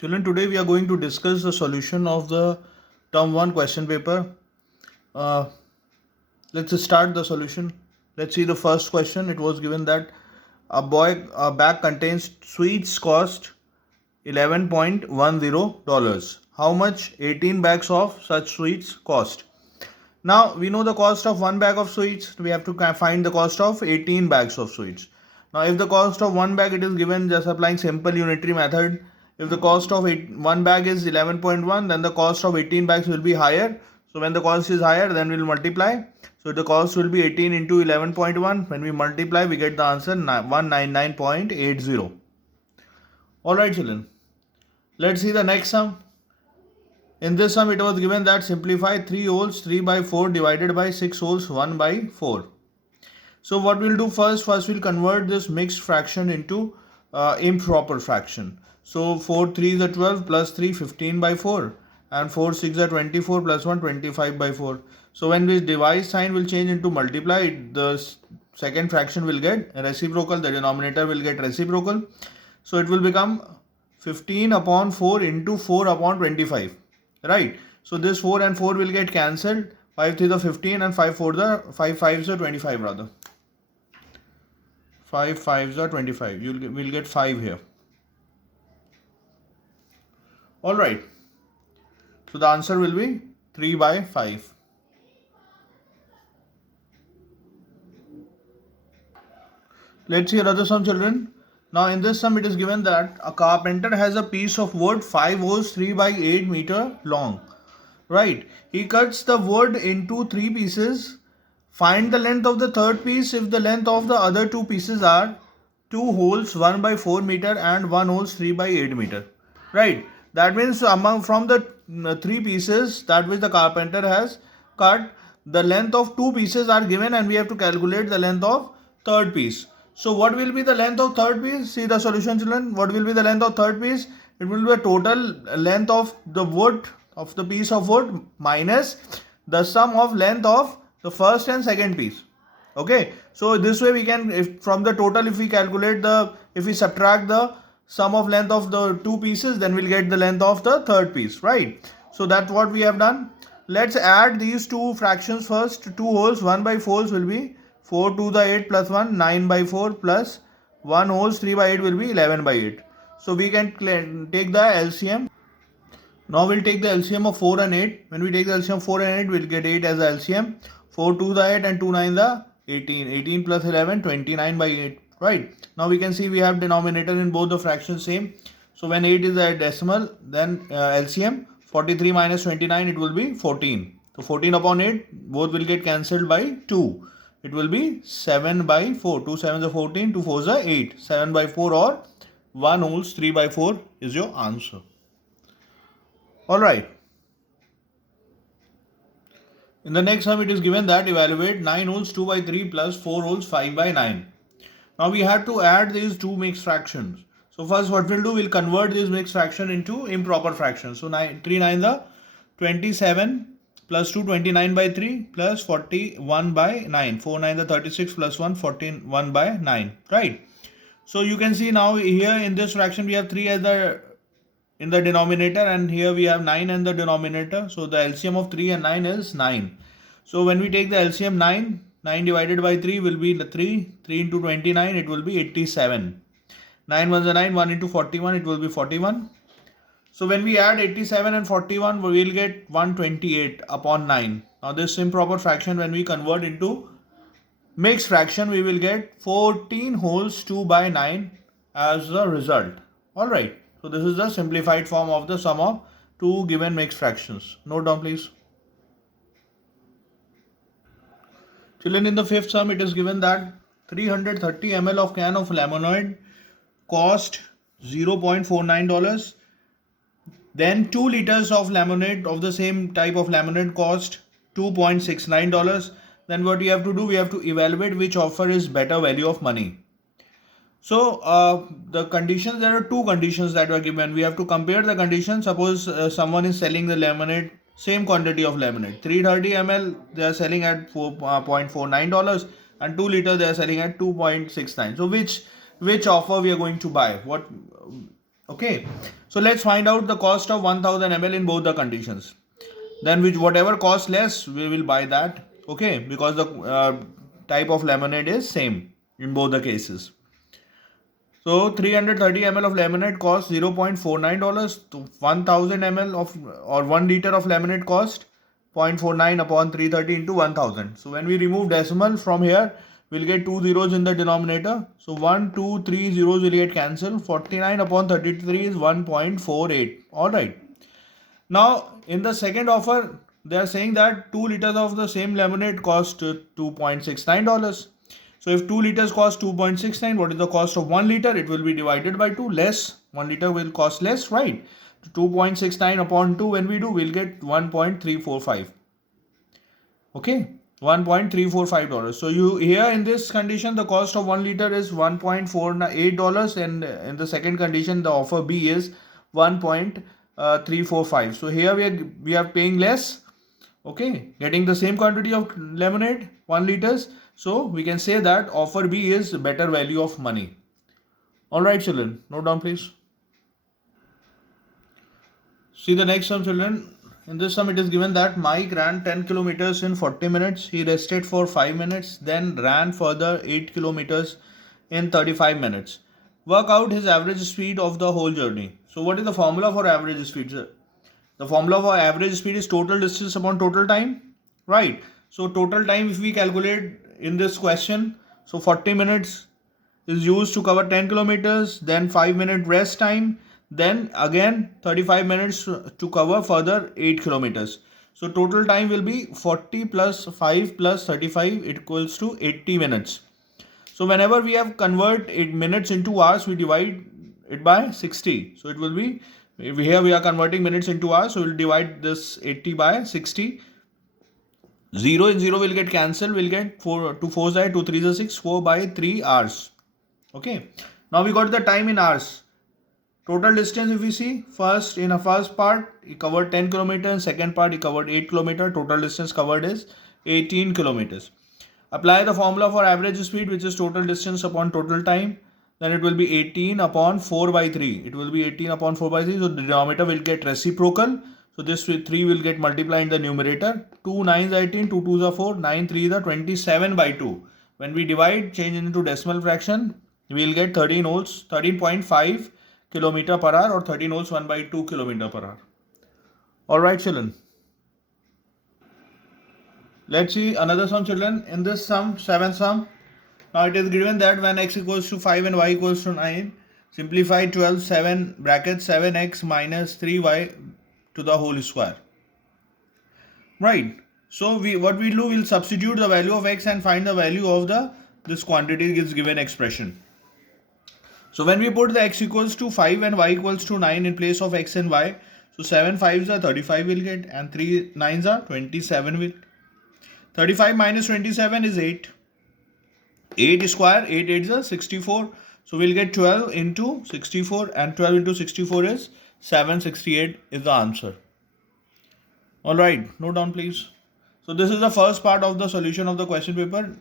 Children, today we are going to discuss the solution of the term 1 question paper. Uh, let's start the solution. Let's see the first question. It was given that a bag contains sweets cost $11.10. How much 18 bags of such sweets cost? Now we know the cost of one bag of sweets. We have to find the cost of 18 bags of sweets. Now if the cost of one bag it is given just applying simple unitary method. If the cost of one bag is 11.1, then the cost of 18 bags will be higher. So when the cost is higher, then we'll multiply. So the cost will be 18 into 11.1. When we multiply, we get the answer 199.80. Alright children, let's see the next sum. In this sum, it was given that simplify 3 wholes 3 by 4 divided by 6 wholes 1 by 4. So what we'll do first we'll convert this mixed fraction into improper fraction. So 4 3s are 12 plus 3 15 by 4 and 4 6 are 24 plus 1 25 by 4. So when this divide sign will change into multiply, the second fraction will get reciprocal, the denominator will get reciprocal. So it will become 15 upon 4 into 4 upon 25. Right. So this 4 and 4 will get cancelled. 5 3 the 15 and 5 4 the 5 5s are 25 rather. 5 5s are 25. We'll get 5 here. Alright. So the answer will be 3 by 5. Let's see another sum, children. Now in this sum it is given that a carpenter has a piece of wood 5 holes 3 by 8 meter long. Right. He cuts the wood into 3 pieces. Find the length of the third piece if the length of the other 2 pieces are 2 holes 1 by 4 meter and 1 holes 3 by 8 meter. Right. That means from the 3 pieces that which the carpenter has cut, the length of 2 pieces are given and we have to calculate the length of third piece. So what will be the length of third piece? See the solution, children. What will be the length of third piece? It will be the total length of the wood, of the piece of wood, minus the sum of length of the first and second piece. Okay. So this way we can, if from the total, if we calculate if we subtract the sum of length of the 2 pieces, then we'll get the length of the third piece. Right. So that's what we have done. Let's add these two fractions first. 2 wholes 1 by 4s will be 4 to the 8 plus 1, 9 by 4 plus 1 wholes 3 by 8 will be 11 by 8. So we can take the LCM. Now we'll take the LCM of 4 and 8. When we take the LCM of 4 and 8, we'll get 8 as the LCM. 4 to the 8 and 2 9 the 18. 18 plus 11, 29 by 8. Right. Now we can see we have denominator in both the fractions same. So when 8 is a decimal, then LCM 43 minus 29, it will be 14. So 14 upon 8, both will get cancelled by 2. It will be 7 by 4. 2 7s are 14, 2 4s are 8. 7 by 4 or 1 wholes 3 by 4 is your answer. Alright. In the next sum it is given that evaluate 9 wholes 2 by 3 plus 4 wholes 5 by 9. Now we have to add these two mixed fractions. So first what we'll do, we'll convert this mixed fraction into improper fractions. So 3 9 the 27 plus 2 29 by 3 plus 41 by 9. 4 9 the 36 plus 1 41 by 9. Right. So you can see now here in this fraction we have 3 as in the denominator and here we have 9 in the denominator. So the LCM of 3 and 9 is 9. So when we take the LCM 9 divided by 3 will be 3. 3 into 29 it will be 87. 9 1 is 9. 1 into 41 it will be 41. So when we add 87 and 41 we will get 128 upon 9. Now this improper fraction when we convert into mixed fraction we will get 14 wholes 2 by 9 as the result. Alright. So this is the simplified form of the sum of two given mixed fractions. Note down please. Children, in the fifth sum it is given that 330 ml of can of lemonade cost $0.49. Then 2 liters of lemonade of the same type of lemonade cost $2.69. Then what we have to do, we have to evaluate which offer is better value of money. So the conditions, there are 2 conditions that were given. We have to compare the conditions. Suppose someone is selling the lemonade, same quantity of lemonade, 330 ml they are selling at $4.49 and 2 liters they are selling at $2.69. So which offer we are going to buy? Okay, so let's find out the cost of 1000 ml in both the conditions. Then which whatever costs less, we will buy that. Okay, because the type of lemonade is same in both the cases. So 330 ml of lemonade costs $0.49. To 1000 ml of or 1 liter of lemonade cost 0.49 upon 330 into 1000. So when we remove decimal from here, we'll get 2 zeros in the denominator. So 1, 2, 3 zeros will get cancelled. 49 upon 33 is 1.48. Alright. Now in the second offer, they are saying that 2 liters of the same lemonade cost $2.69. So if 2 liters cost 2.69, what is the cost of 1 liter? It will be divided by 2, less. 1 liter will cost less, right? 2.69 upon 2 when we do, we'll get 1.345. Okay, $1.345. So you here in this condition, the cost of 1 liter is $1.48, and in the second condition, the offer B is 1.345. So here we are paying less. Okay, getting the same quantity of lemonade, 1 liters. So we can say that offer B is better value of money. Alright children, note down please. See the next sum children. In this sum it is given that Mike ran 10 kilometers in 40 minutes. He rested for 5 minutes, then ran further 8 kilometers in 35 minutes. Work out his average speed of the whole journey. So what is the formula for average speed? The formula for average speed is total distance upon total time, right? So total time if we calculate in this question, so 40 minutes is used to cover 10 kilometers, then 5-minute rest time, then again 35 minutes to cover further 8 kilometers. So total time will be 40 plus 5 plus 35 equals to 80 minutes. So whenever we have convert 8 minutes into hours, we divide it by 60. So it will be, here we are converting minutes into hours, so we'll divide this 80 by 60. 0 and 0 will get cancelled. We'll get 4 to 4 side, 2 3 is 6, 4 by 3 hours. Okay. Now we got the time in hours. Total distance if we see, first in a first part, he covered 10 kilometers. Second part, he covered 8 kilometers. Total distance covered is 18 kilometers. Apply the formula for average speed, which is total distance upon total time. Then it will be 18 upon 4 by 3. It will be 18 upon 4 by 3. So the denominator will get reciprocal. So this 3 will get multiplied in the numerator. 2 9s are 18, 2 2s are 4, 9 3s are 27 by 2. When we divide, change into decimal fraction, we will get 13.5 kilometer per hour, or 13 volts 1 by 2 kilometer per hour. Alright children. Let's see another sum children. In this sum, 7th sum. Now it is given that when x equals to 5 and y equals to 9, simplify 12 7 bracket 7x minus 3y to the whole square. Right. So what we do, we'll substitute the value of x and find the value of this quantity is given expression. So when we put the x equals to 5 and y equals to 9 in place of x and y, so 7 5s are 35 will get, and 3 9s are 27 will. 35 minus 27 is 8. 8 square, 8 8s are 64. So we'll get 12 into 64, and 12 into 64 is 768 is the answer. Alright, note down please. So this is the first part of the solution of the question paper.